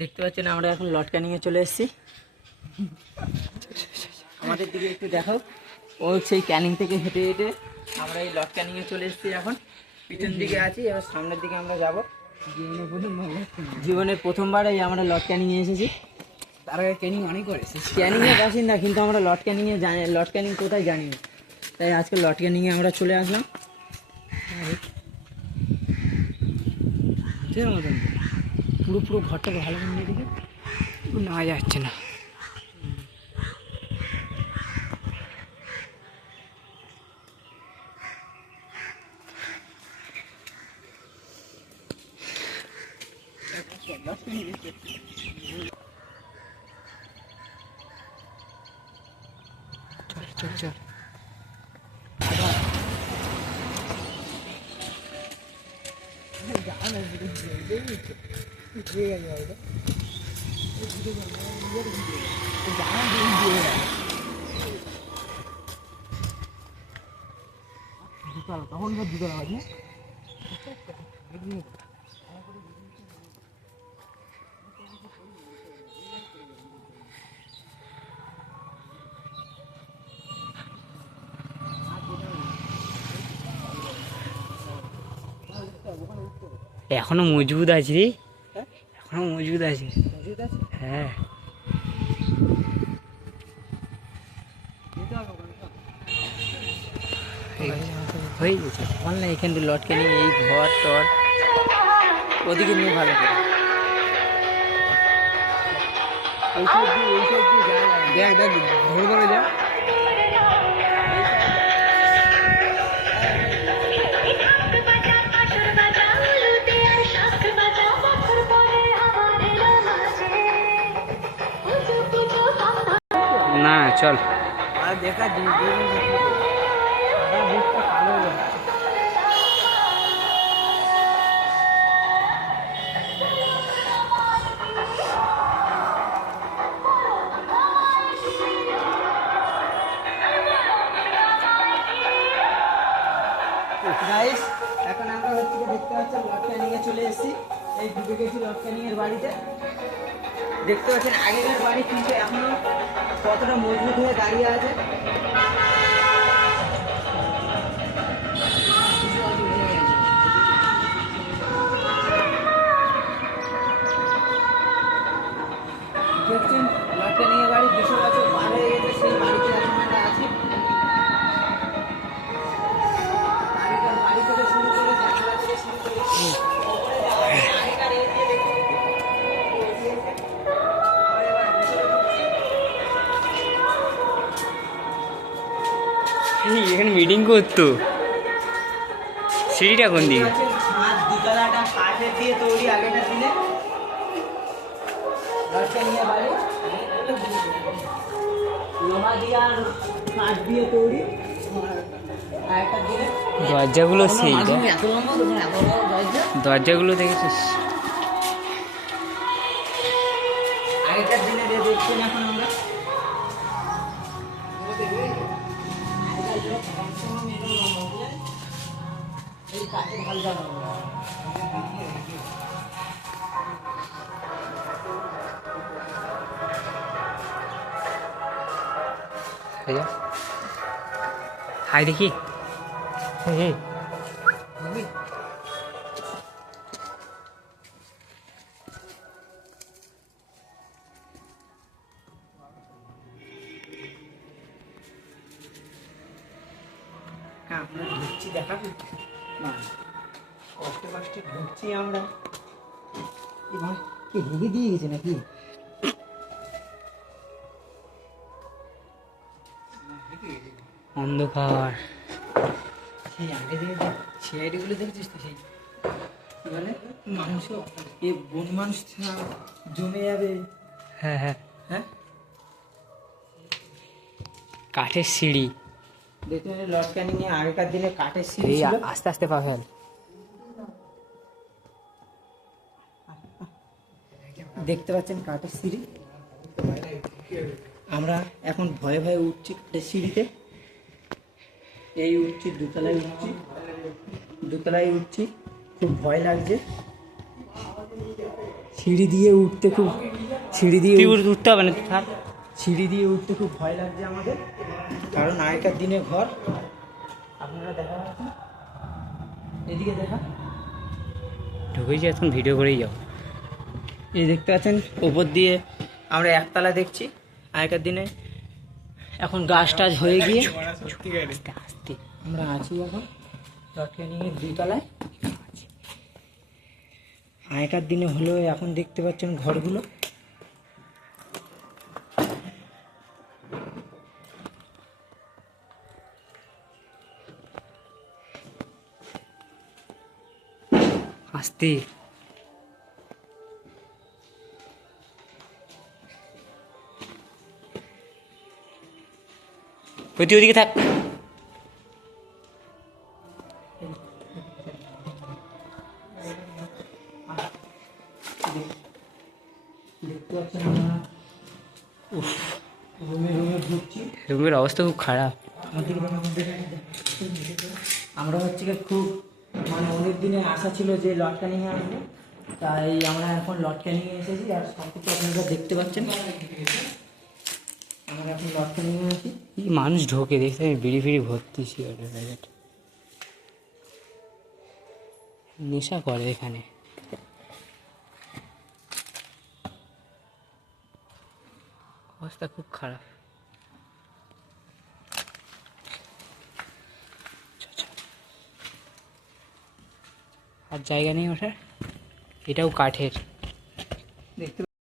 দেখতে পাচ্ছেন আমরা এখন লট ক্যানিংয়ে চলে এসেছি। আমাদের দিকে একটু দেখো, ও সেই ক্যানিং থেকে হেঁটে হেঁটে আমরা এই লট ক্যানিংয়ে চলে এসেছি। এখন পিছন দিকে আছি, এবার সামনের দিকে আমরা যাব। জীবনের প্রথমবার এই আমরা লট ক্যানিংয়ে এসেছি। তার আগে ক্যানিং অনেক করেছে, ক্যানিংয়ে বাসিন্দা, কিন্তু আমরা লট ক্যানিংয়ে জানি, লট ক্যানিং কোথায় জানি না, তাই আজকে লট ক্যানিংয়ে আমরা চলে আসলাম। পুরো পুরো ঘরটাকে ভালো করে নিয়ে দেখি, নেওয়া যাচ্ছে না। চল চল চল। তখন দুটো আছে। এখনো মজবুত আছে রে, এখনো মজবুত আছে। হ্যাঁ হয়ে গেছে। অনলাইন এখান থেকে লট ক্যানিং, এই ঘর টর ওদিকে নিয়ে ভালো করে দেখ দেখ ধরে ধরে যা। না চল আর দেখা গাইস, এখন আমরা হচ্ছে দেখতে পাচ্ছেন লট ক্যানিংয়ে চলে এসেছি। এই ঢুকে গেছি লট ক্যানিংয়ের বাড়িতে। দেখতে পাচ্ছেন আগেকার বাড়ি, কিন্তু এখনো কতটা মজবুত হয়ে দাঁড়িয়ে আছে। দেখছেন লট ক্যানিংয়ের বাড়ি 200 বছর পার হয়ে গেছে, সেই বাড়িতে এখন আমরা আছি। আগেকার বাড়ি থেকে শুরু করে জানালা থেকে শুরু করে আগেকার এরিয়া দেখুন। এখানে মিটিং করতো। সিঁড়িটা কোন দিকে? ছাদ দুতলাটা কাঠের দিয়ে তৈরি আগেকার দিনে। লটকানিয়া বাড়ি লোহা দিয়ে আর কাঠ দিয়ে তৈরি। আগেকার দিনে দরজাগুলো সেই এত লম্বা তো, এত বড় দরজা। দরজাগুলো দেখেছিস? আগেকার দিনে দেখছেন এখন আমরা এই কাঠের ভাল জানো হাই দেখি। আমরা ঢুকছি, দেখাবি না কষ্ট কষ্টে ঢুকছি আমরা। এবার কি হেগে দিয়ে গেছে নাকি? অন্ধকার। সেই আগে থেকে সিআইডিগুলো দেখছিস তো, সেই মানে মানুষ এ বন মানুষ জমে যাবে। হ্যাঁ হ্যাঁ হ্যাঁ, কাঠের সিঁড়ি। দেখতে লট ক্যানিংয়ে আগেকার দিনে কাঠের সিঁড়ি এই ছিল। আস্তে আস্তে পা ফেল। দেখতে পাচ্ছেন কাঠের সিঁড়ি। আমরা এখন ভয়ে ভয়ে উঠছি কাঠের সিঁড়িতে। এই উঠছি, দোতলায় উঠছি, দোতলায় উঠছি। খুব ভয় লাগছে। সিঁড়ি দিয়ে উঠতে খুব সিঁড়ি দিয়ে উঠতে হবে না, থাক। সিঁড়ি দিয়ে উঠতে খুব ভয় লাগছে আমাদের, কারণ আগেকার দিনে ঘর। আপনারা দেখা যাচ্ছে, এদিকে দেখা, ঢুকেছি, এখন ভিডিও করেই যাও। এই দেখতে পাচ্ছেন ওপর দিয়ে আমরা একতলা দেখছি। আগেকার দিনে, এখন গাছ টাছ হয়ে গিয়ে আস্তে আস্তে। আমরা আছি এখন লর্ড ক্যানিংয়ের 2 তলায়। আগেকার দিনে হলো, এখন দেখতে পাচ্ছেন ঘরগুলো। আস্তে। ওদিকে থাক। দেখতে পাচ্ছেন আমরা রুমে রুমে ঢুকছি। রুমের অবস্থা খুব খারাপ। আমরা হচ্ছে গিয়ে খুব মানে অনেক দিনে আশা ছিল যে লর্ড ক্যানিংয়ে আসবো, তাই আমরা এখন লর্ড ক্যানিংয়ে এসেছি। আর সব কিছু আপনারা দেখতে পাচ্ছেন, আমরা এখন লর্ড ক্যানিংয়ে আছি। এই মানুষ ঢোকে দেখতে, আমি বিড়ি ফিড়ি ভর্তি সিগারেটের প্যাকেট। নেশা করে এখানে। অবস্থা খুব খারাপ। আর জায়গা নেই ওঠার। এটাও কাঠের। দেখতে